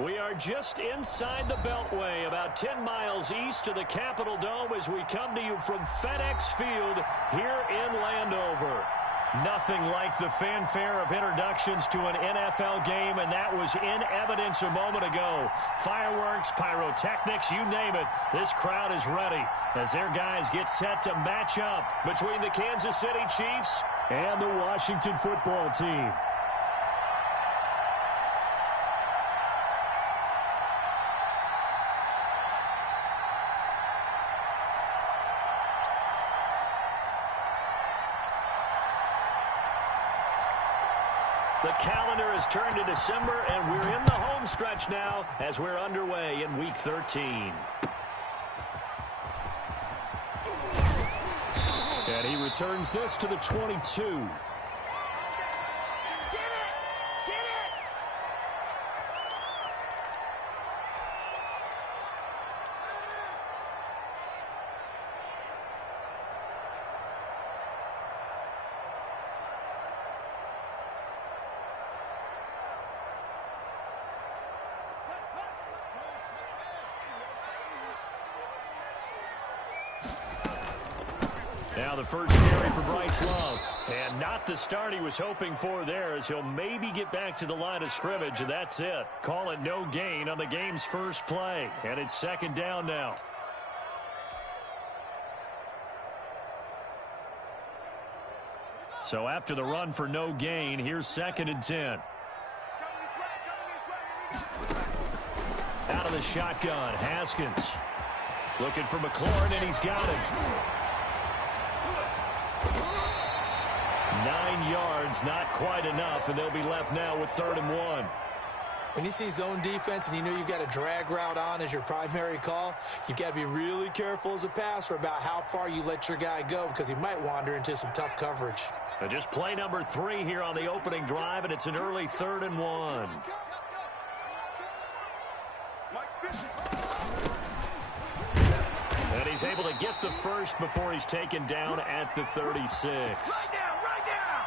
We are just inside the Beltway, about 10 miles east of the Capitol Dome as we come to you from FedEx Field here in Landover. Nothing like the fanfare of introductions to an NFL game, and that was in evidence a moment ago. Fireworks, pyrotechnics, you name it. This crowd is ready as their guys get set to match up between the Kansas City Chiefs and the Washington football team. The calendar has turned to December, and we're in the home stretch now as we're underway in Week 13. And he returns this to the 22. Now the first carry for Bryce Love. And not the start he was hoping for there, as he'll maybe get back to the line of scrimmage, and that's it. Call it no gain on the game's first play. And it's second down now. So after the run for no gain, here's 2nd and 10. Out of the shotgun, Haskins. Looking for McLaurin, and he's got him. 9 yards, not quite enough, and they'll be left now with 3rd and 1. When you see zone defense and you know you've got a drag route on as your primary call, you've got to be really careful as a passer about how far you let your guy go, because he might wander into some tough coverage. And just play number 3 here on the opening drive, and it's an early 3rd and 1. And he's able to get the first before he's taken down at the 36.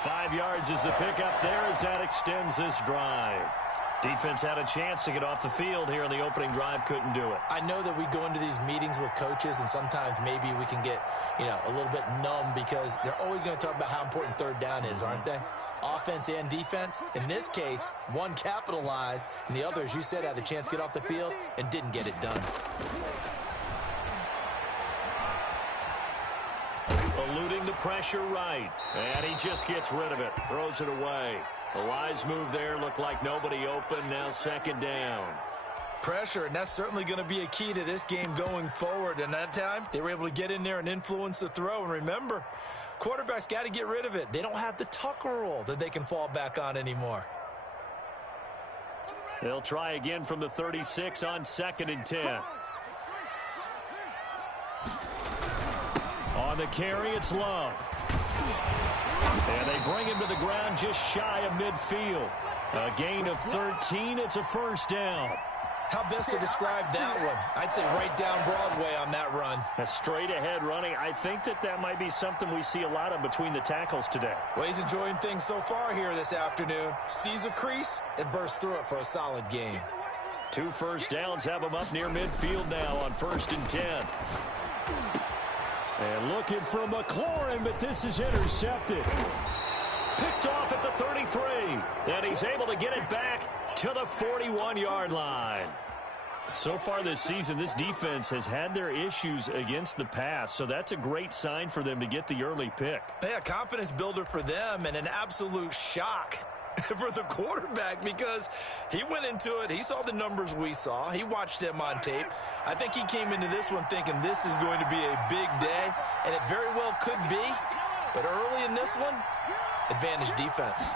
5 yards is the pickup there as that extends this drive. Defense had a chance to get off the field here on the opening drive, couldn't do it. I know that we go into these meetings with coaches, and sometimes maybe we can get, a little bit numb because they're always going to talk about how important 3rd down is, aren't they? Offense and defense. In this case, one capitalized, and the other, as you said, had a chance to get off the field and didn't get it done. Eluding the pressure right, and he just gets rid of it, throws it away. A wise move there, looked like nobody open, now 2nd down. Pressure, and that's certainly going to be a key to this game going forward. And that time, they were able to get in there and influence the throw. And remember, quarterbacks got to get rid of it. They don't have the Tucker rule that they can fall back on anymore. They'll try again from the 36 on 2nd and 10. On the carry, it's Love. And they bring him to the ground just shy of midfield. A gain of 13. It's a 1st down. How best to describe that one? I'd say right down Broadway on that run. A straight ahead running. I think that might be something we see a lot of between the tackles today. Well, he's enjoying things so far here this afternoon. Sees a crease and bursts through it for a solid game. 2 first downs have him up near midfield now on 1st and 10. And looking for McLaurin, but this is intercepted. Picked off at the 33. And he's able to get it back to the 41-yard line. So far this season, this defense has had their issues against the pass, so that's a great sign for them to get the early pick. Yeah, confidence builder for them and an absolute shock for the quarterback, because he went into it. He saw the numbers we saw. He watched them on tape. I think he came into this one thinking this is going to be a big day, and it very well could be. But early in this one, advantage defense.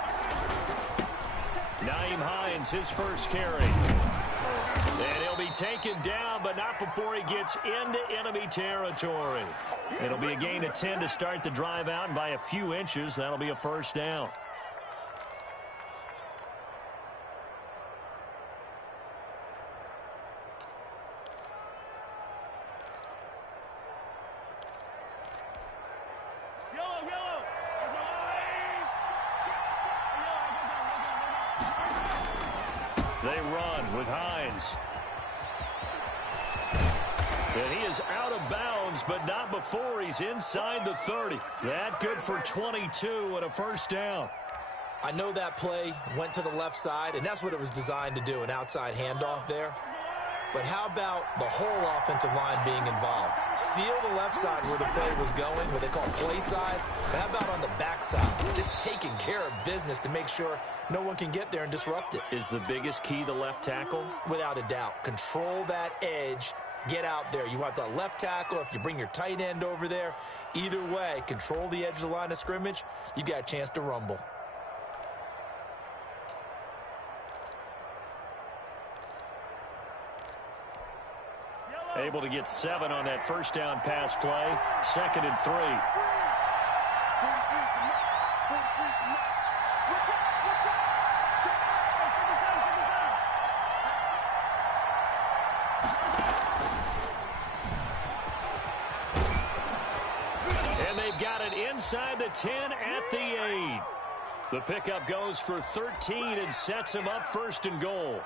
Nyheim Hines, his first carry. And he'll be taken down, but not before he gets into enemy territory. It'll be a gain of 10 to start the drive out, and by a few inches, that'll be a 1st down. They run with Hines. And he is out of bounds, but not before he's inside the 30. That good for 22 and a first down. I know that play went to the left side, and that's what it was designed to do, an outside handoff there. But how about the whole offensive line being involved? Seal the left side where the play was going, what they call play side. But how about on the back side? Just taking care of business to make sure no one can get there and disrupt it. Is the biggest key the left tackle? Without a doubt. Control that edge. Get out there. You want that left tackle. If you bring your tight end over there, either way, control the edge of the line of scrimmage. You got a chance to rumble. Able to get 7 on that first down pass play. 2nd and 3. And they've got it inside the 10 at the 8. The pickup goes for 13 and sets him up 1st and goal.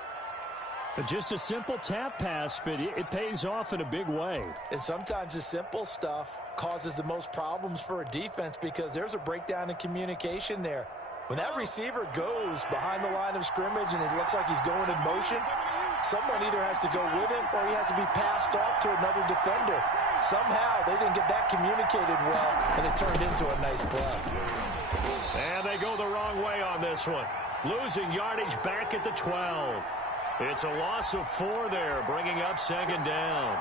Just a simple tap pass, but it pays off in a big way. And sometimes the simple stuff causes the most problems for a defense because there's a breakdown in communication there. When that receiver goes behind the line of scrimmage and it looks like he's going in motion, someone either has to go with him or he has to be passed off to another defender. Somehow they didn't get that communicated well, and it turned into a nice play. And they go the wrong way on this one. Losing yardage back at the 12. It's a loss of 4 there, bringing up 2nd down.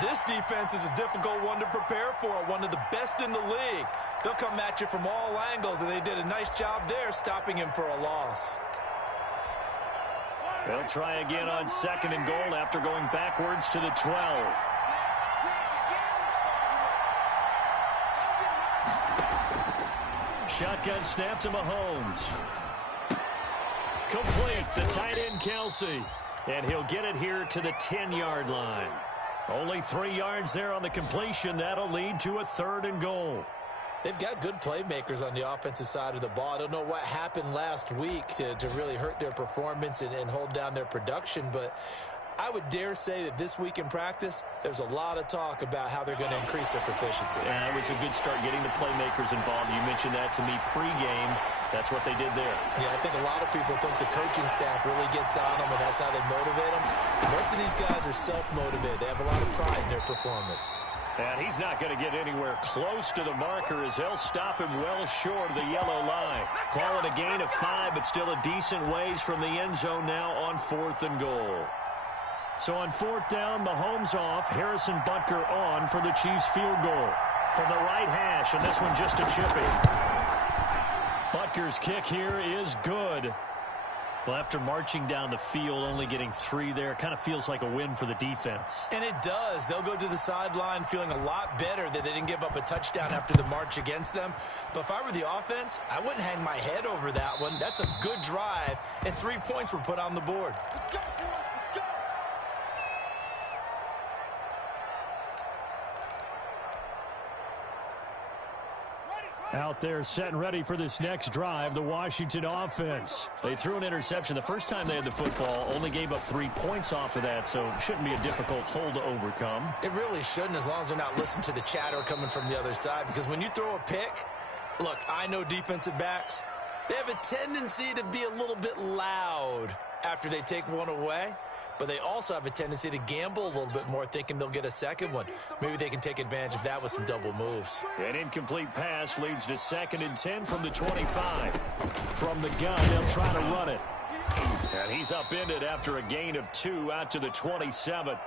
This defense is a difficult one to prepare for, one of the best in the league. They'll come at you from all angles, and they did a nice job there stopping him for a loss. They'll try again on 2nd and goal after going backwards to the 12. Shotgun snap to Mahomes. Complete, the tight end Kelsey. And he'll get it here to the 10-yard line. Only 3 yards there on the completion. That'll lead to a 3rd and goal. They've got good playmakers on the offensive side of the ball. I don't know what happened last week to really hurt their performance and hold down their production, but I would dare say that this week in practice, there's a lot of talk about how they're going to increase their proficiency. Yeah, it was a good start getting the playmakers involved. You mentioned that to me pregame. That's what they did there. Yeah, I think a lot of people think the coaching staff really gets on them, and that's how they motivate them. Most of these guys are self-motivated. They have a lot of pride in their performance. And he's not going to get anywhere close to the marker as they'll stop him well short of the yellow line. Call it a gain of 5, but still a decent ways from the end zone now on 4th and goal. So on 4th down, Mahomes off, Harrison Butker on for the Chiefs field goal. From the right hash, and this one just a chipping. Butker's kick here is good. Well, after marching down the field, only getting 3 there, kind of feels like a win for the defense. And it does. They'll go to the sideline feeling a lot better that they didn't give up a touchdown after the march against them. But if I were the offense, I wouldn't hang my head over that one. That's a good drive, and 3 points were put on the board. Let's go. Out there set and ready for this next drive, the Washington offense. They threw an interception the first time they had the football, only gave up 3 points off of that, so it shouldn't be a difficult hole to overcome. It really shouldn't, as long as they're not listening to the chatter coming from the other side, because when you throw a pick, look, I know defensive backs, they have a tendency to be a little bit loud after they take one away. But they also have a tendency to gamble a little bit more, thinking they'll get a second one. Maybe they can take advantage of that with some double moves. An incomplete pass leads to 2nd and 10 from the 25. From the gun, they'll try to run it. And he's upended after a gain of 2 out to the 27.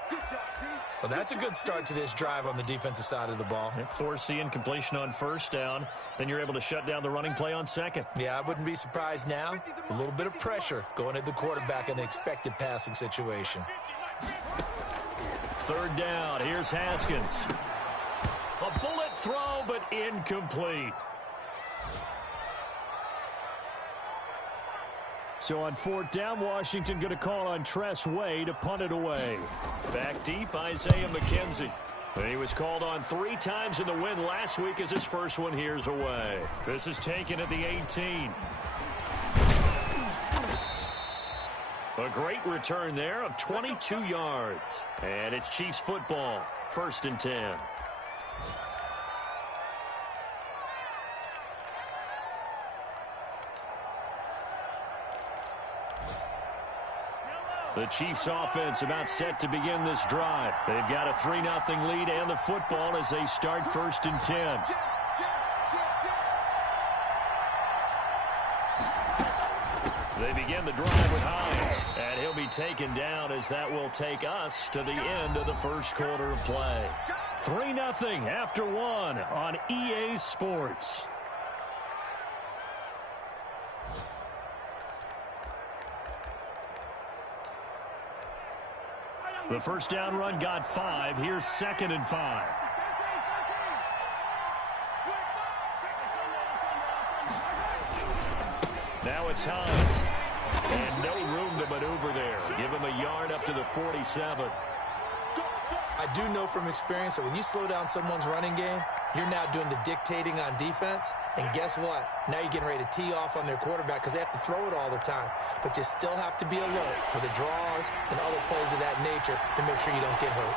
Well, that's a good start to this drive on the defensive side of the ball. Forcing incompletion on 1st down. Then you're able to shut down the running play on 2nd. Yeah, I wouldn't be surprised now. A little bit of pressure going at the quarterback in an expected passing situation. 3rd down. Here's Haskins. A bullet throw, but incomplete. So on 4th down, Washington going to call on Tress Way to punt it away. Back deep, Isaiah McKenzie. And he was called on 3 times in the win last week as his first one here's away. This is taken at the 18. A great return there of 22 yards. And it's Chiefs football, 1st and 10. The Chiefs offense about set to begin this drive. They've got a 3-0 lead and the football as they start 1st and 10. They begin the drive with Hines, and he'll be taken down as that will take us to the end of the first quarter of play. 3-0 after 1 on EA Sports. The first down run got 5. Here's 2nd and 5. Now it's Hines. And no room to maneuver there. Give him a yard up to the 47. I do know from experience that when you slow down someone's running game, you're now doing the dictating on defense. And guess what? Now you're getting ready to tee off on their quarterback because they have to throw it all the time. But you still have to be alert for the draws and other plays of that nature to make sure you don't get hurt.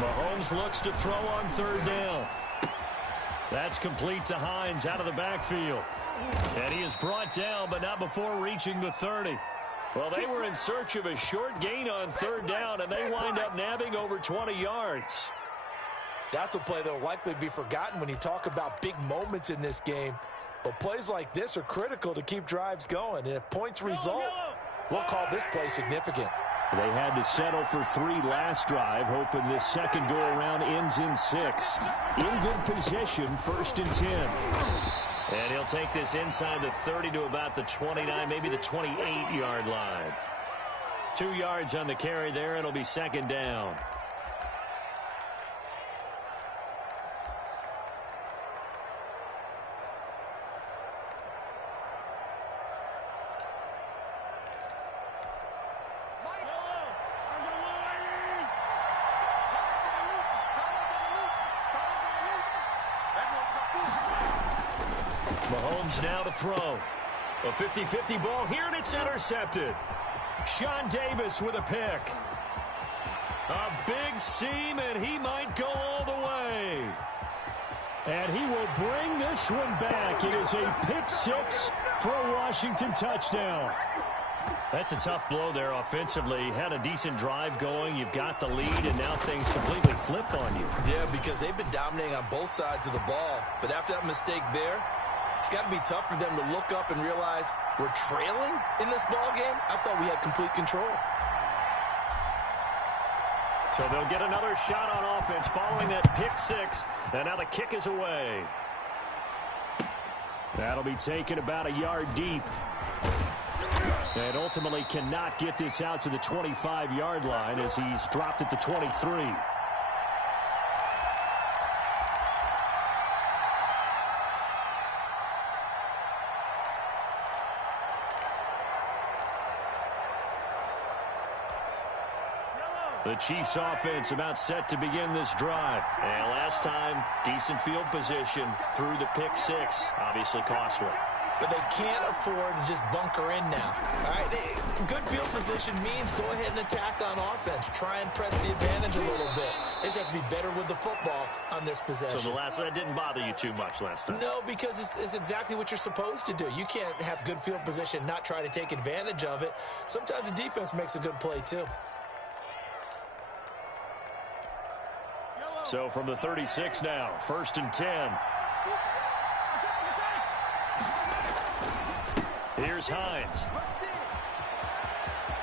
Mahomes looks to throw on 3rd down. That's complete to Hines out of the backfield. And he is brought down, but not before reaching the 30. Well, they were in search of a short gain on 3rd down, and they wind up nabbing over 20 yards. That's a play that will likely be forgotten when you talk about big moments in this game. But plays like this are critical to keep drives going. And if points result, we'll call this play significant. They had to settle for 3 last drive, hoping this second go-around ends in 6. In good position, 1st and 10. And he'll take this inside the 30 to about the 29, maybe the 28-yard line. 2 yards on the carry there, and it'll be 2nd down. Mahomes now to throw. A 50-50 ball here, and it's intercepted. Sean Davis with a pick. A big seam, and he might go all the way. And he will bring this one back. It is a pick 6 for a Washington touchdown. That's a tough blow there offensively. Had a decent drive going. You've got the lead, and now things completely flip on you. Yeah, because they've been dominating on both sides of the ball. But after that mistake there, it's got to be tough for them to look up and realize we're trailing in this ball game. I thought we had complete control. So they'll get another shot on offense following that pick 6. And now the kick is away. That'll be taken about a yard deep. And ultimately cannot get this out to the 25-yard line as he's dropped at the 23. The Chiefs offense about set to begin this drive. And last time, decent field position through the pick 6. Obviously costly. But they can't afford to just bunker in now. All right, good field position means go ahead and attack on offense. Try and press the advantage a little bit. They just have to be better with the football on this possession. So the last one, that didn't bother you too much last time? No, because it's exactly what you're supposed to do. You can't have good field position, not try to take advantage of it. Sometimes the defense makes a good play, too. So from the 36 now, 1st and 10. Here's Hines.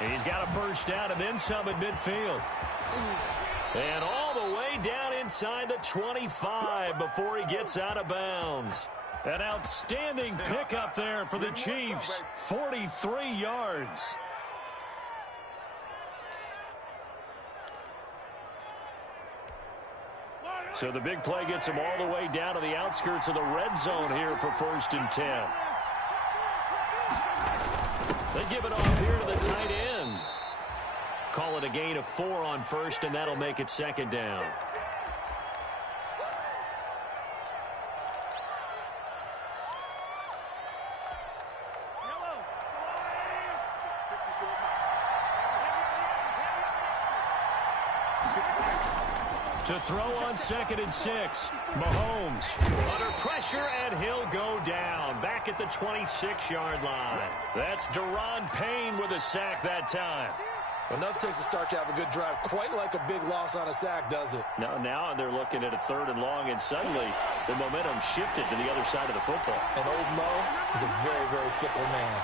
He's got a first down and then some at midfield. And all the way down inside the 25 before he gets out of bounds. An outstanding pickup there for the Chiefs. 43 yards. So the big play gets him all the way down to the outskirts of the red zone here for 1st and 10. They give it off here to the tight end. Call it a gain of 4 on 1st, and that'll make it 2nd down. To throw on 2nd and 6. Mahomes under pressure, and he'll go down. Back at the 26-yard line. That's Daron Payne with a sack that time. Enough takes to start to have a good drive. Quite like a big loss on a sack, does it? Now they're looking at a 3rd and long, and suddenly the momentum shifted to the other side of the football. And old Mo is a very, very fickle man.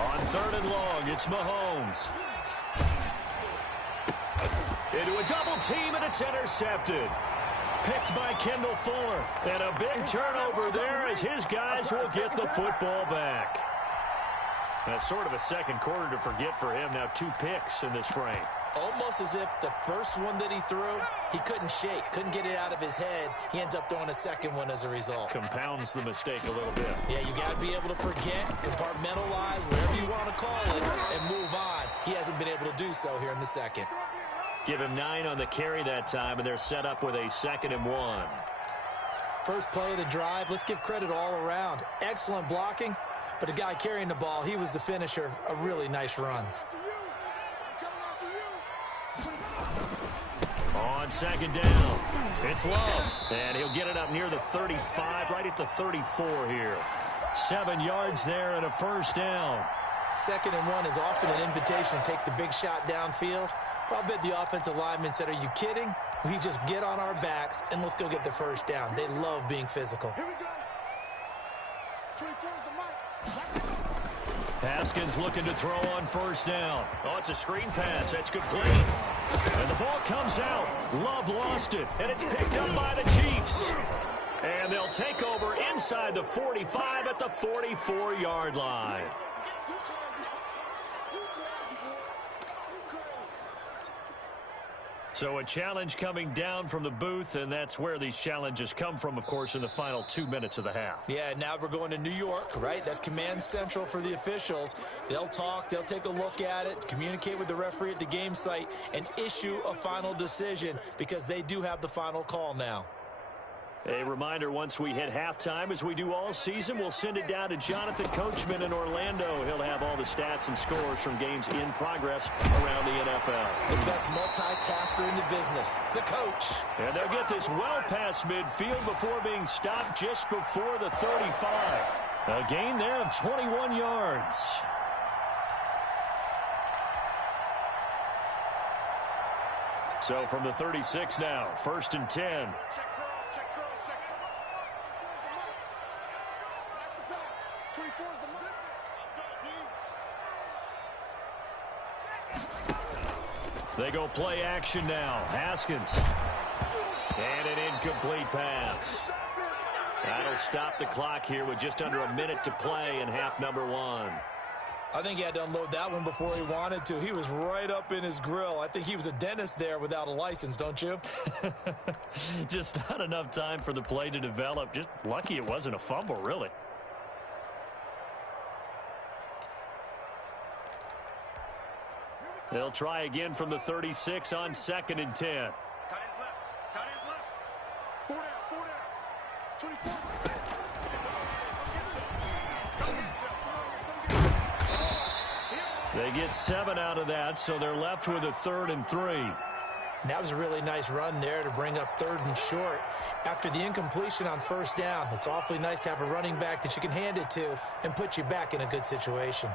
On 3rd and long, it's Mahomes. Into a double team, and it's intercepted. Picked by Kendall Fuller. And a big turnover there as his guys will get the football back. That's sort of a second quarter to forget for him. Now 2 picks in this frame. Almost as if the first one that he threw, he couldn't shake, couldn't get it out of his head. He ends up throwing a second one as a result. Compounds the mistake a little bit. Yeah, you got to be able to forget, compartmentalize, whatever you want to call it, and move on. He hasn't been able to do so here in the second. Give him 9 on the carry that time, and they're set up with a 2nd and 1. First play of the drive, let's give credit all around. Excellent blocking, but the guy carrying the ball, he was the finisher. A really nice run. On 2nd down, it's Love, and he'll get it up near the 35, right at the 34 here. 7 yards there and a 1st down. 2nd and 1 is often an invitation to take the big shot downfield. I'll bet the offensive lineman said, are you kidding? We just get on our backs and let's go get the 1st down. They love being physical. Here we go. 24's the mic. Haskins looking to throw on 1st down. Oh, it's a screen pass. That's complete. And the ball comes out. Love lost it, and it's picked up by the Chiefs. And they'll take over inside the 45 at the 44-yard line. So a challenge coming down from the booth, and that's where these challenges come from, of course, in the final 2 minutes of the half. Yeah, now we're going to New York, right? That's command central for the officials. They'll talk, they'll take a look at it, communicate with the referee at the game site, and issue a final decision because they do have the final call now. A reminder, once we hit halftime, as we do all season, we'll send it down to Jonathan Coachman in Orlando. He'll have all the stats and scores from games in progress around the NFL. The best multitasker in the business, the coach. And they'll get this well past midfield before being stopped just before the 35. A gain there of 21 yards. So from the 36 now, 1st and 10. They go play action now. Haskins. And an incomplete pass. That'll stop the clock here with just under a minute to play in half number 1. I think he had to unload that one before he wanted to. He was right up in his grill. I think he was a dentist there without a license, don't you? Just not enough time for the play to develop. Just lucky it wasn't a fumble, really. They'll try again from the 36 on 2nd and 10. Cut his left. Cut his left. 4 down. 24. They get 7 out of that, so they're left with a 3rd and 3. That was a really nice run there to bring up 3rd and short. After the incompletion on 1st down, it's awfully nice to have a running back that you can hand it to and put you back in a good situation.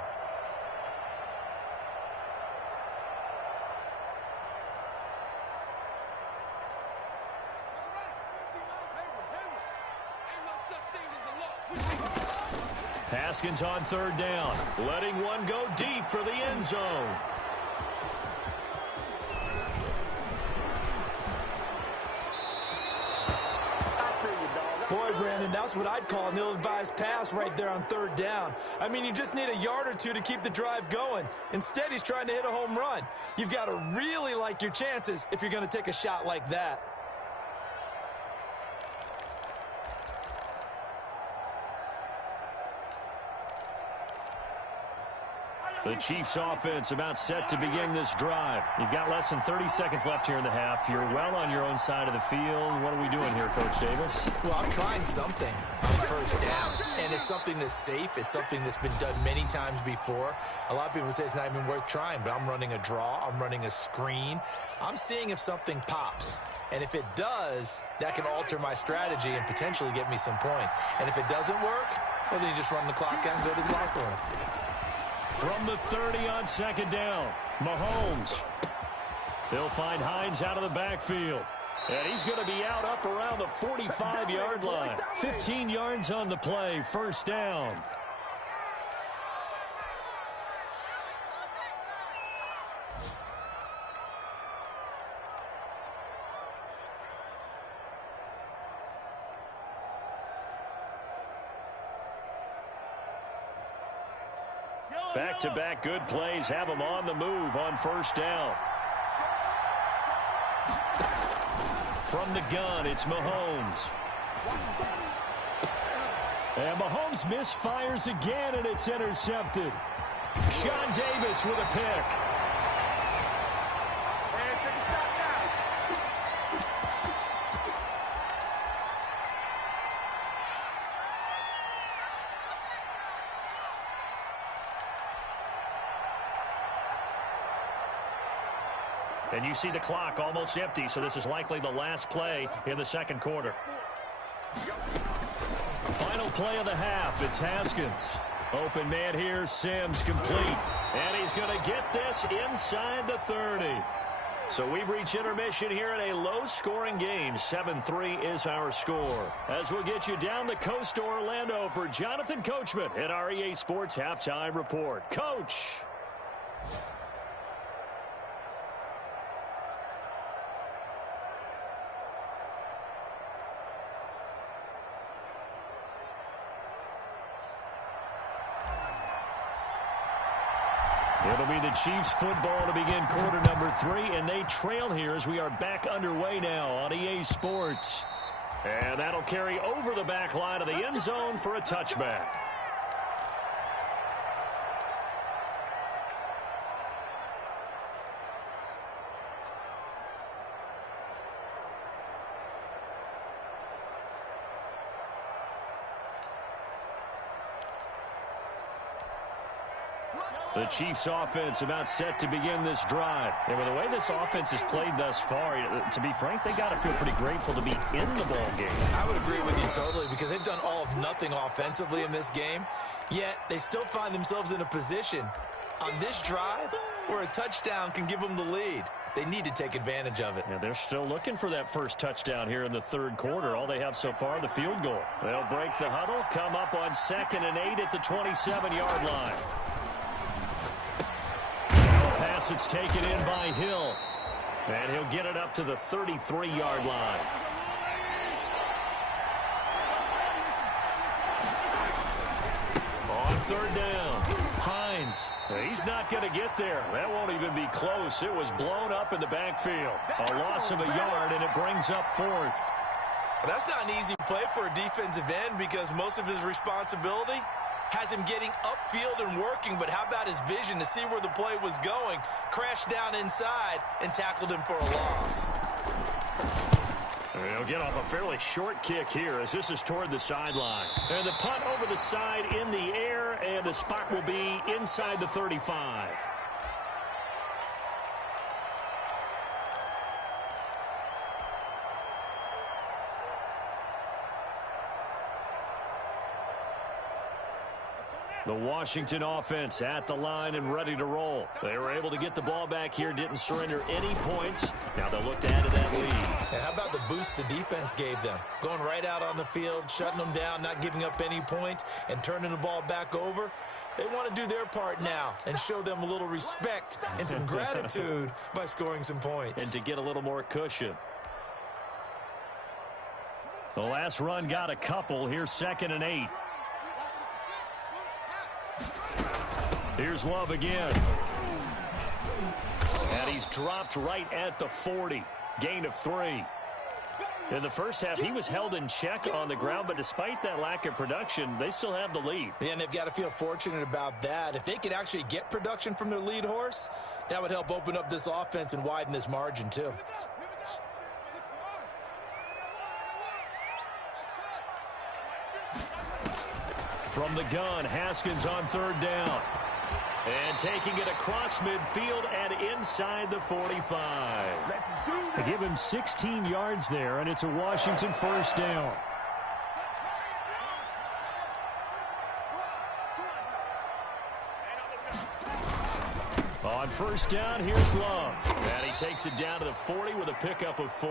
Haskins on 3rd down, letting one go deep for the end zone. Boy, Brandon, that's what I'd call an ill-advised pass right there on 3rd down. I mean, you just need a yard or two to keep the drive going. Instead, he's trying to hit a home run. You've got to really like your chances if you're going to take a shot like that. The Chiefs offense about set to begin this drive. You've got less than 30 seconds left here in the half. You're well on your own side of the field. What are we doing here, Coach Davis? Well, I'm trying something on first down, and it's something that's safe. It's something that's been done many times before. A lot of people say it's not even worth trying, but I'm running a draw. I'm running a screen. I'm seeing if something pops. And if it does, that can alter my strategy and potentially get me some points. And if it doesn't work, well, then you just run the clock out and go to the locker room. From the 30 on second down, Mahomes. He'll find Hines out of the backfield. And he's going to be out up around the 45-yard line. 15 yards on the play, first down. Back-to-back good plays have him on the move on first down. From the gun, it's Mahomes. And Mahomes misfires again, and it's intercepted. Sean Davis with a pick. And you see the clock almost empty, so this is likely the last play in the second quarter. Final play of the half, it's Haskins. Open man here, Sims complete. And he's going to get this inside the 30. So we've reached intermission here in a low-scoring game. 7-3 is our score. As we'll get you down the coast to Orlando for Jonathan Coachman at our EA Sports Halftime Report. Coach! It'll be the Chiefs football to begin quarter number 3, and they trail here as we are back underway now on EA Sports. And that'll carry over the back line of the end zone for a touchback. The Chiefs offense about set to begin this drive. And with the way this offense has played thus far, to be frank, they got to feel pretty grateful to be in the ball game. I would agree with you totally, because they've done all of nothing offensively in this game, yet they still find themselves in a position on this drive where a touchdown can give them the lead. They need to take advantage of it. Yeah, they're still looking for that first touchdown here in the third quarter. All they have so far, the field goal. They'll break the huddle, come up on 2nd and 8 at the 27-yard line. Pass, it's taken in by Hill. And he'll get it up to the 33-yard line. On third down, Hines. He's not going to get there. That won't even be close. It was blown up in the backfield. A loss of a yard, and it brings up 4th. Well, that's not an easy play for a defensive end, because most of his responsibility has him getting upfield and working, but how about his vision to see where the play was going, crashed down inside, and tackled him for a loss. He'll get off a fairly short kick here as this is toward the sideline. And the punt over the side in the air, and the spot will be inside the 35. The Washington offense at the line and ready to roll. They were able to get the ball back here, didn't surrender any points. Now they'll look to add to that lead. And how about the boost the defense gave them? Going right out on the field, shutting them down, not giving up any points, and turning the ball back over. They want to do their part now and show them a little respect and some gratitude by scoring some points. And to get a little more cushion. The last run got a couple. Here's 2nd and 8. Here's Love again. And he's dropped right at the 40. Gain of 3. In the first half, he was held in check on the ground, but despite that lack of production, they still have the lead. Yeah, and they've got to feel fortunate about that. If they could actually get production from their lead horse, that would help open up this offense and widen this margin too. From the gun, Haskins on third down. And taking it across midfield and inside the 45. They give him 16 yards there, and it's a Washington first down. On first down, here's Love. And he takes it down to the 40 with a pickup of 4.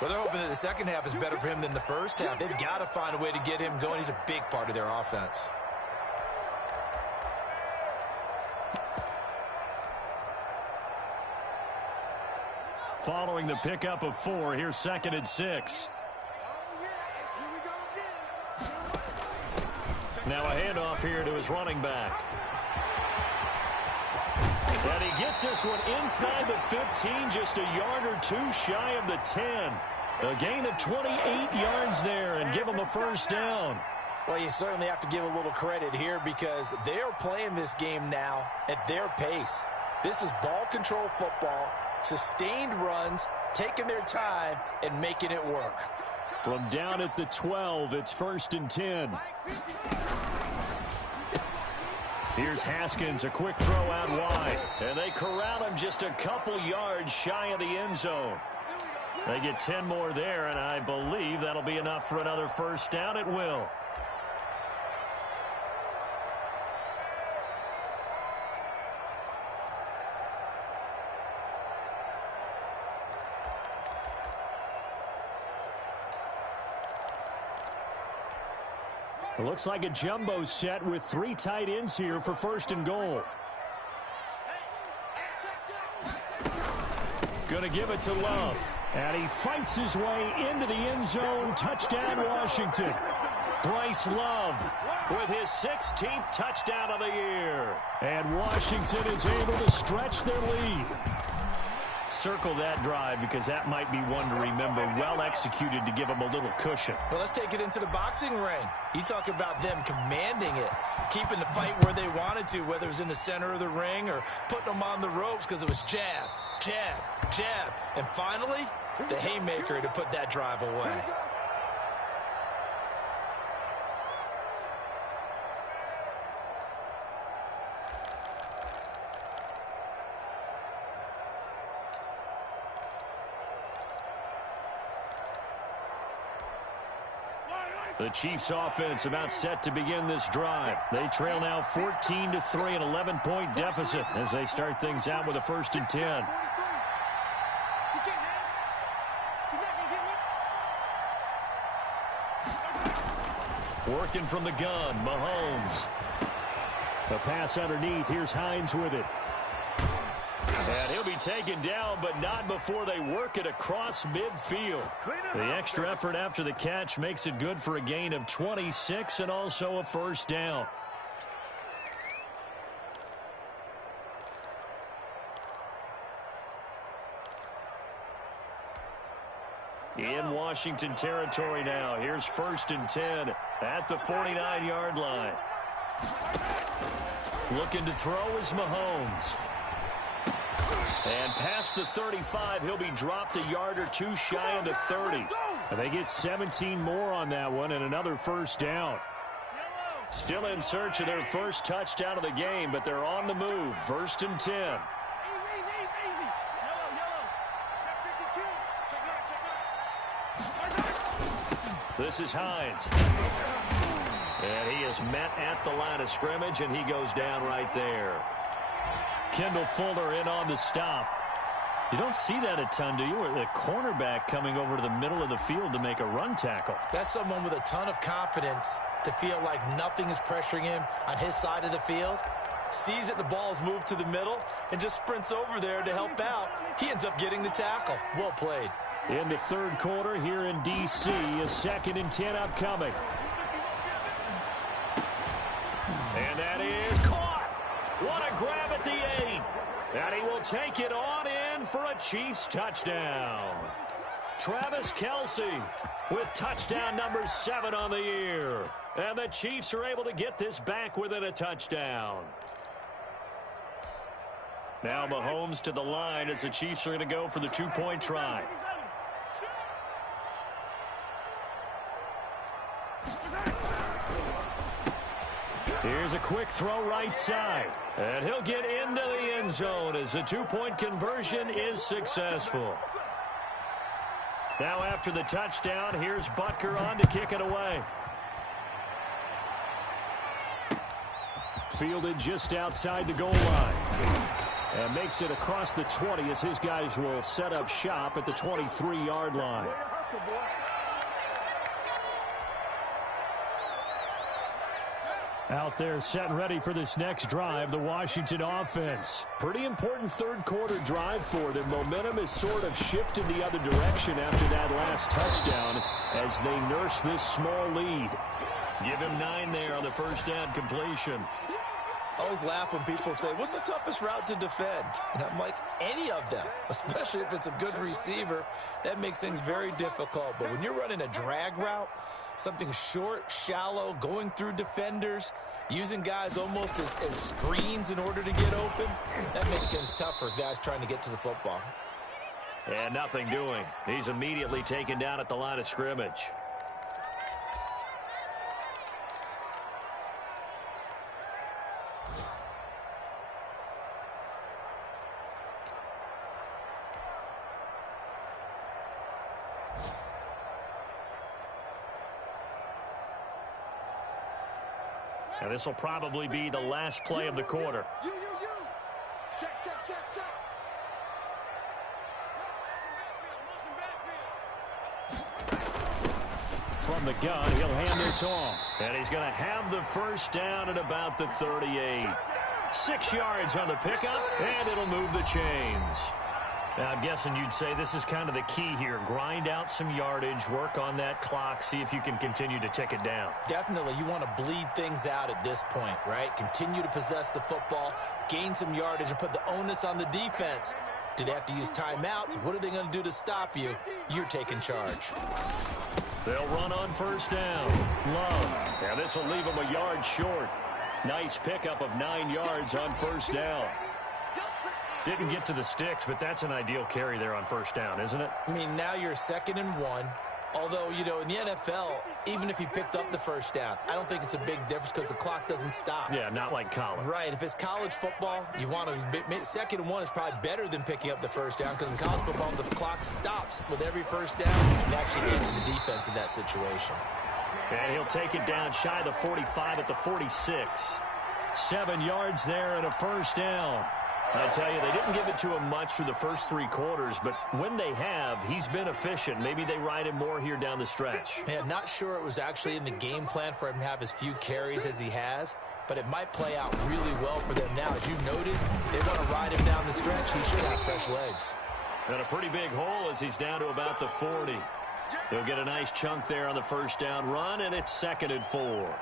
Well, they're hoping that the second half is better for him than the first half. They've got to find a way to get him going. He's a big part of their offense. Following the pickup of 4, here's 2nd and 6. Now a handoff here to his running back. And he gets this one inside the 15, just a yard or two shy of the 10. A gain of 28 yards there and give him a first down. Well, you certainly have to give a little credit here because they're playing this game now at their pace. This is ball control football, sustained runs, taking their time, and making it work. From down at the 12, it's 1st and 10. Here's Haskins, a quick throw out wide. And they corral him just a couple yards shy of the end zone. They get 10 more there, and I believe that'll be enough for another first down. It will. It looks like a jumbo set with 3 tight ends here for 1st and goal. Going to give it to Love. And he fights his way into the end zone. Touchdown, Washington. Bryce Love with his 16th touchdown of the year. And Washington is able to stretch their lead. Circle that drive because that might be one to remember. Well executed to give them a little cushion. Well, let's take it into the boxing ring. You talk about them commanding it, keeping the fight where they wanted to, whether it was in the center of the ring or putting them on the ropes because it was jab, jab, jab. And finally, the haymaker to put that drive away. The Chiefs offense about set to begin this drive. They trail now 14-3, an 11-point deficit as they start things out with a 1st and 10. Working from the gun, Mahomes. The pass underneath, here's Hines with it. And he'll be taken down, but not before they work it across midfield. The extra effort after the catch makes it good for a gain of 26 and also a first down. In Washington territory now. Here's 1st and 10 at the 49-yard line. Looking to throw is Mahomes. And past the 35, he'll be dropped a yard or two shy of the 30. And they get 17 more on that one and another first down. Still in search of their first touchdown of the game, but they're on the move. 1st and 10. This is Hines. And he is met at the line of scrimmage, and he goes down right there. Kendall Fuller in on the stop. You don't see that a ton, do you? The cornerback coming over to the middle of the field to make a run tackle. That's someone with a ton of confidence to feel like nothing is pressuring him on his side of the field. Sees that the ball's moved to the middle and just sprints over there to help out. He ends up getting the tackle. Well played. In the third quarter here in D.C., a 2nd and 10 upcoming. And that is caught. What a grab at the 8. And he will take it on in for a Chiefs touchdown. Travis Kelce with touchdown number 7 on the year. And the Chiefs are able to get this back within a touchdown. Now Mahomes to the line as the Chiefs are going to go for the 2-point try. Here's a quick throw right side. And he'll get into the end zone as the 2-point conversion is successful. Now after the touchdown, here's Butker on to kick it away. Fielded just outside the goal line. And makes it across the 20 as his guys will set up shop at the 23-yard line. Out there set and ready for this next drive, the Washington offense. Pretty important third-quarter drive for them. Momentum has sort of shifted the other direction after that last touchdown as they nurse this small lead. Give him 9 there on the first down completion. I always laugh when people say, what's the toughest route to defend? And I'm like, any of them, especially if it's a good receiver. That makes things very difficult. But when you're running a drag route, something short, shallow, going through defenders, using guys almost as screens in order to get open, that makes things tough for guys trying to get to the football. And nothing doing. He's immediately taken down at the line of scrimmage. And this will probably be the last play of the quarter. Check, check, check, check. From the gun, he'll hand this off. And he's going to have the first down at about the 38. 6 yards on the pickup, and it'll move the chains. Now, I'm guessing you'd say this is kind of the key here. Grind out some yardage, work on that clock, see if you can continue to tick it down. Definitely, you want to bleed things out at this point, right? Continue to possess the football, gain some yardage, and put the onus on the defense. Do they have to use timeouts? What are they going to do to stop you? You're taking charge. They'll run on first down. Love. Yeah, this will leave them a yard short. Nice pickup of 9 yards on first down. Didn't get to the sticks, but that's an ideal carry there on first down, isn't it? I mean, now you're 2nd and 1. Although, you know, in the NFL, even if he picked up the first down, I don't think it's a big difference because the clock doesn't stop. Yeah, not like college. Right. If it's college football, you want to 2nd and 1 is probably better than picking up the first down because in college football, the clock stops with every first down and actually ends the defense in that situation. And he'll take it down shy of the 45 at the 46. 7 yards there and a first down. I tell you, they didn't give it to him much through the first 3 quarters, but when they have, he's been efficient. Maybe they ride him more here down the stretch. Yeah, not sure it was actually in the game plan for him to have as few carries as he has, but it might play out really well for them now. As you noted, they want to ride him down the stretch. He should have fresh legs. And a pretty big hole as he's down to about the 40. They'll get a nice chunk there on the first down run, and it's 2nd and 4.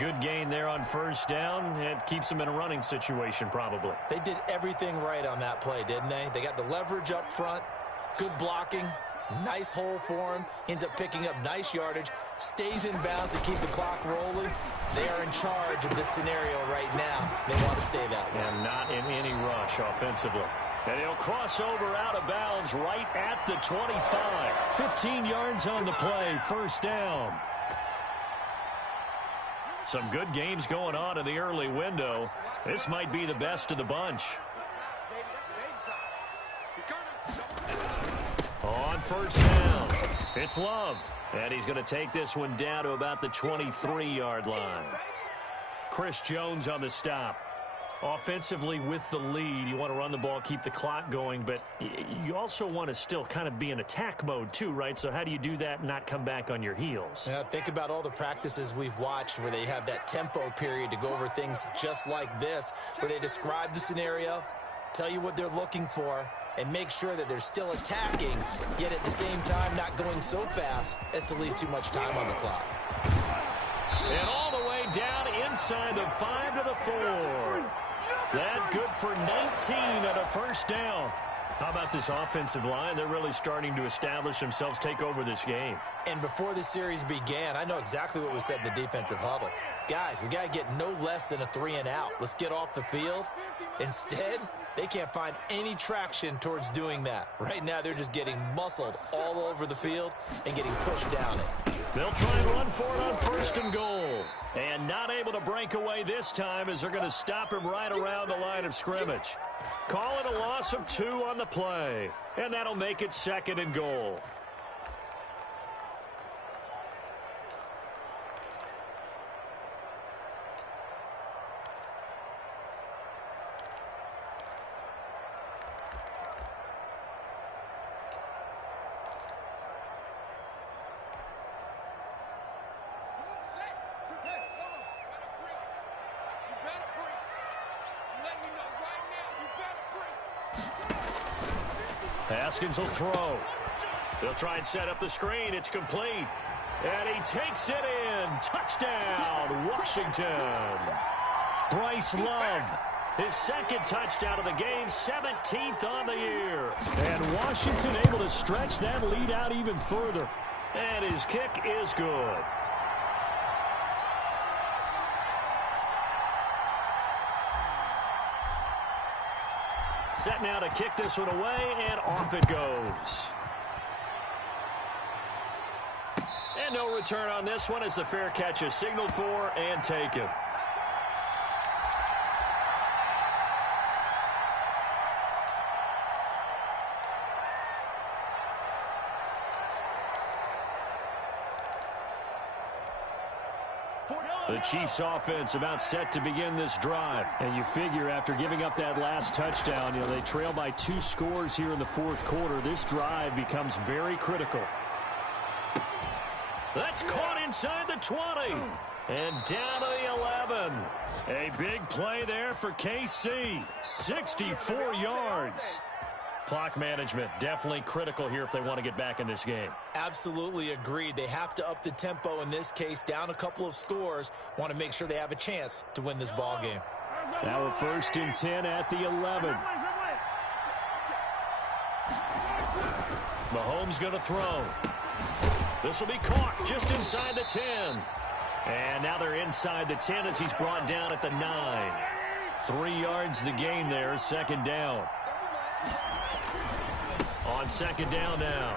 Good gain there on first down. It keeps them in a running situation, probably. They did everything right on that play, didn't they? They got the leverage up front, good blocking, nice hole for him, ends up picking up nice yardage, stays in bounds to keep the clock rolling. They are in charge of this scenario right now. They want to stay that way. And not in any rush offensively. And he'll cross over out of bounds right at the 25. 15 yards on the play, first down. Some good games going on in the early window. This might be the best of the bunch. On first down, it's Love. And he's going to take this one down to about the 23-yard line. Chris Jones on the stop. Offensively with the lead, you want to run the ball, keep the clock going, but you also want to still kind of be in attack mode too, right? So how do you do that and not come back on your heels? Yeah, think about all the practices we've watched where they have that tempo period to go over things just like this, where they describe the scenario, tell you what they're looking for, and make sure that they're still attacking, yet at the same time not going so fast as to leave too much time on the clock. And all the way down inside the 5 to the 4. That good for 19 at a first down. How about this offensive line? They're really starting to establish themselves, take over this game. And before the series began, I know exactly what was said in the defensive huddle. Guys, we got to get no less than a 3-and-out. Let's get off the field. Instead, they can't find any traction towards doing that. Right now, they're just getting muscled all over the field and getting pushed down it. They'll try and run for it on 1st and goal. And not able to break away this time as they're going to stop him right around the line of scrimmage. Call it a loss of 2 on the play. And that'll make it 2nd and goal. Haskins will throw. They'll try and set up the screen. It's complete. And he takes it in. Touchdown, Washington. Bryce Love, his 2nd touchdown of the game, 17th on the year. And Washington able to stretch that lead out even further. And his kick is good. Set now to kick this one away, and off it goes. And no return on this one as the fair catch is signaled for and taken. The Chiefs offense about set to begin this drive. And you figure after giving up that last touchdown, they trail by 2 scores here in the 4th quarter. This drive becomes very critical. That's caught inside the 20. And down to the 11. A big play there for KC. 64 yards. Clock management definitely critical here if they want to get back in this game. Absolutely agreed. They have to up the tempo in this case, down a couple of scores. Want to make sure they have a chance to win this ball game. Now a 1st and 10 at the 11. Mahomes going to throw. This will be caught just inside the 10. And now they're inside the 10 as he's brought down at the 9. 3 yards the gain there, 2nd down. On 2nd down now,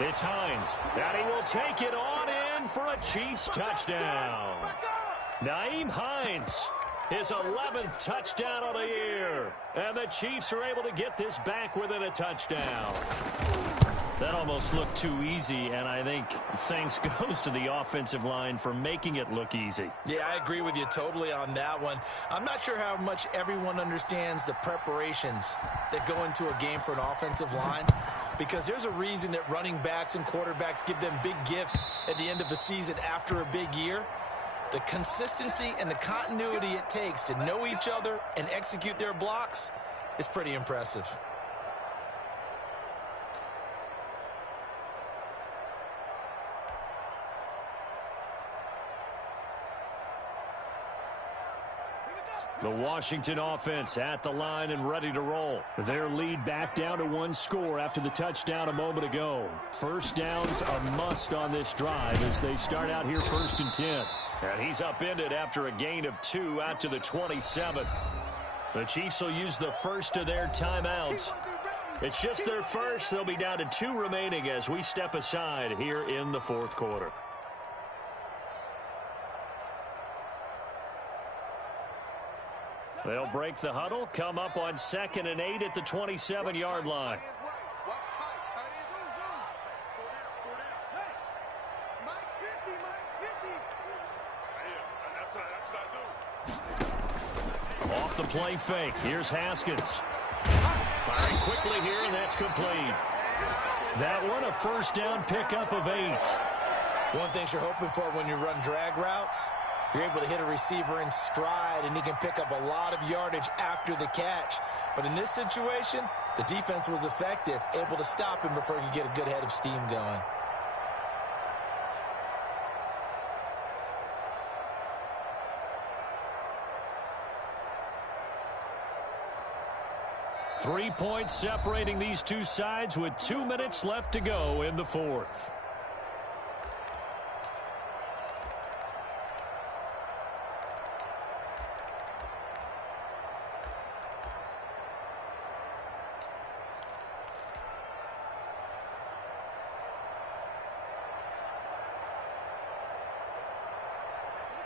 it's Hines. And he will take it on in for a Chiefs touchdown. Nyheim Hines, his 11th touchdown of the year. And the Chiefs are able to get this back within a touchdown. That almost looked too easy, and I think thanks goes to the offensive line for making it look easy. Yeah, I agree with you totally on that one. I'm not sure how much everyone understands the preparations that go into a game for an offensive line, because there's a reason that running backs and quarterbacks give them big gifts at the end of the season after a big year. The consistency and the continuity it takes to know each other and execute their blocks is pretty impressive. The Washington offense at the line and ready to roll. Their lead back down to 1 score after the touchdown a moment ago. 1st down's a must on this drive as they start out here 1st and 10. And he's upended after a gain of 2 out to the 27. The Chiefs will use the first of their timeouts. It's just their first. They'll be down to 2 remaining as we step aside here in the 4th quarter. They'll break the huddle, come up on 2nd and 8 at the 27-yard line. Off the play fake. Here's Haskins. Firing quickly here, and that's complete. That one a 1st down pickup of 8. One thing you're hoping for when you run drag routes, you're able to hit a receiver in stride, and he can pick up a lot of yardage after the catch. But in this situation, the defense was effective, able to stop him before he could get a good head of steam going. 3 points separating these two sides with 2 minutes left to go in the fourth.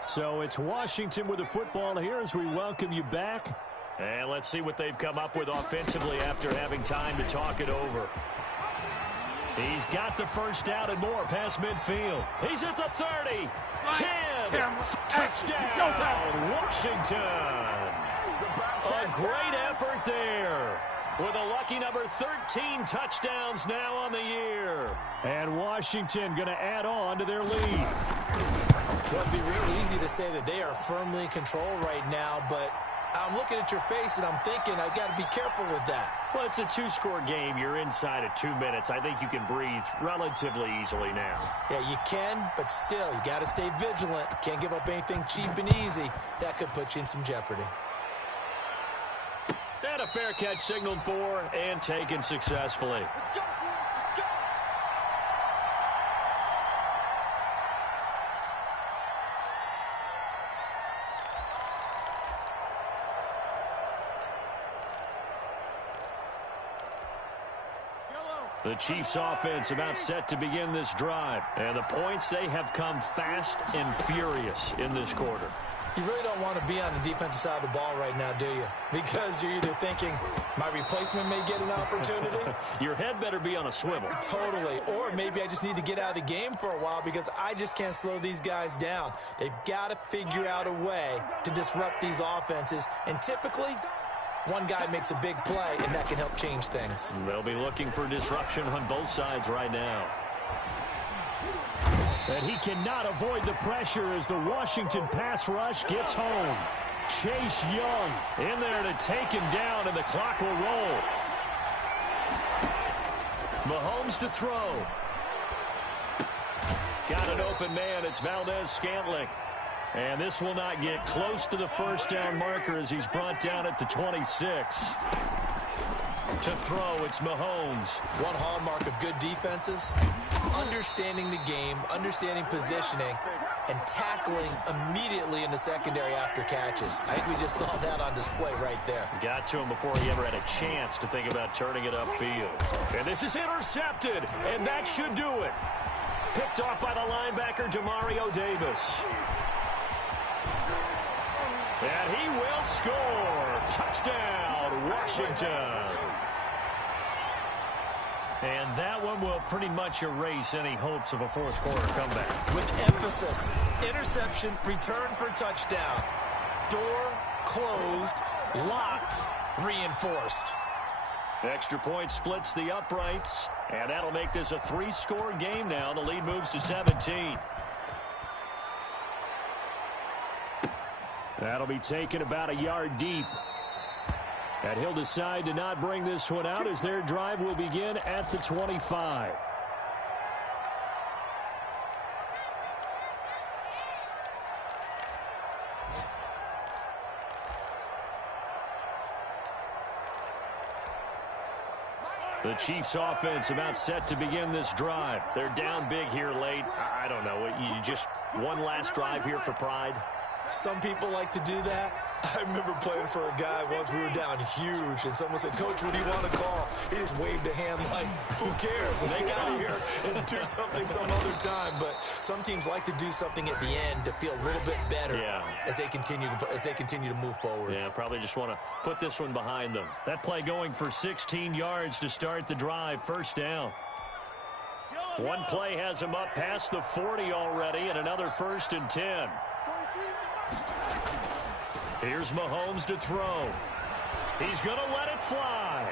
So it's Washington with the football here as we welcome you back. And let's see what they've come up with offensively after having time to talk it over. He's got the first down and more past midfield. He's at the 30. 10. Touchdown, Washington. A great effort there. With a lucky number 13 touchdowns now on the year. And Washington going to add on to their lead. Well, it'd be real easy to say that they are firmly in control right now, but I'm looking at your face and I'm thinking I got to be careful with that. Well, it's a two-score game. You're inside of 2 minutes. I think you can breathe relatively easily now. Yeah, you can, but still, you got to stay vigilant. Can't give up anything cheap and easy. That could put you in some jeopardy. And a fair catch signaled for and taken successfully. Let's go. The Chiefs offense about set to begin this drive. And the points, they have come fast and furious in this quarter. You really don't want to be on the defensive side of the ball right now, do you? Because you're either thinking, my replacement may get an opportunity. Your head better be on a swivel. Totally. Or maybe I just need to get out of the game for a while because I just can't slow these guys down. They've got to figure out a way to disrupt these offenses. And typically, one guy makes a big play, and that can help change things. They'll be looking for disruption on both sides right now. And he cannot avoid the pressure as the Washington pass rush gets home. Chase Young in there to take him down, and the clock will roll. Mahomes to throw. Got an open man. It's Valdez-Scantling. And this will not get close to the first down marker as he's brought down at the 26. To throw, it's Mahomes. One hallmark of good defenses is understanding the game, understanding positioning, and tackling immediately in the secondary after catches. I think we just saw that on display right there. Got to him before he ever had a chance to think about turning it upfield. And this is intercepted, and that should do it. Picked off by the linebacker, Demario Davis. And he will score. Touchdown, Washington. And that one will pretty much erase any hopes of a fourth quarter comeback. With emphasis, interception, return for touchdown. Door closed, locked, reinforced. Extra point splits the uprights, and that'll make this a 3-score game now. The lead moves to 17. That'll be taken about a yard deep. And he'll decide to not bring this one out as their drive will begin at the 25. The Chiefs offense about set to begin this drive. They're down big here late. I don't know. You just one last drive here for pride. Some people like to do that. I remember playing for a guy once. We were down huge, and someone said, "Coach, what do you want to call?" He just waved a hand like, "Who cares? Let's get out of here and do something some other time." But some teams like to do something at the end to feel a little bit better as they continue to move forward. Yeah, probably just want to put this one behind them. That play going for 16 yards to start the drive. First down. One play has him up past the 40 already, and another 1st and 10. Here's Mahomes to throw. He's going to let it fly.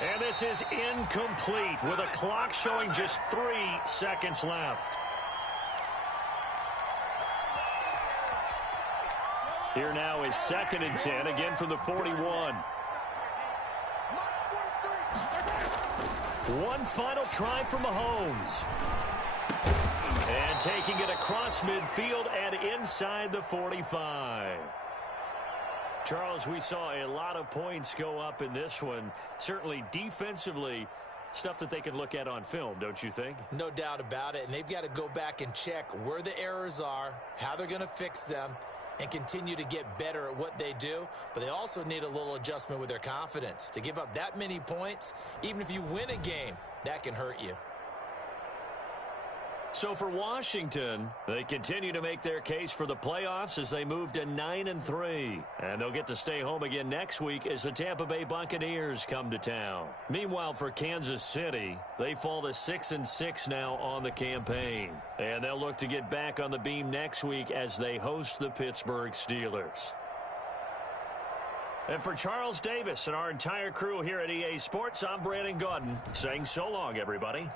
And this is incomplete with a clock showing just 3 seconds left. Here now is 2nd and 10, again from the 41. One final try for Mahomes. And taking it across midfield and inside the 45. Charles, we saw a lot of points go up in this one. Certainly defensively, stuff that they can look at on film, don't you think? No doubt about it. And they've got to go back and check where the errors are, how they're going to fix them, and continue to get better at what they do. But they also need a little adjustment with their confidence. To give up that many points, even if you win a game, that can hurt you. So for Washington, they continue to make their case for the playoffs as they move to 9-3. And they'll get to stay home again next week as the Tampa Bay Buccaneers come to town. Meanwhile, for Kansas City, they fall to 6-6 now on the campaign. And they'll look to get back on the beam next week as they host the Pittsburgh Steelers. And for Charles Davis and our entire crew here at EA Sports, I'm Brandon Gaudin saying so long, everybody.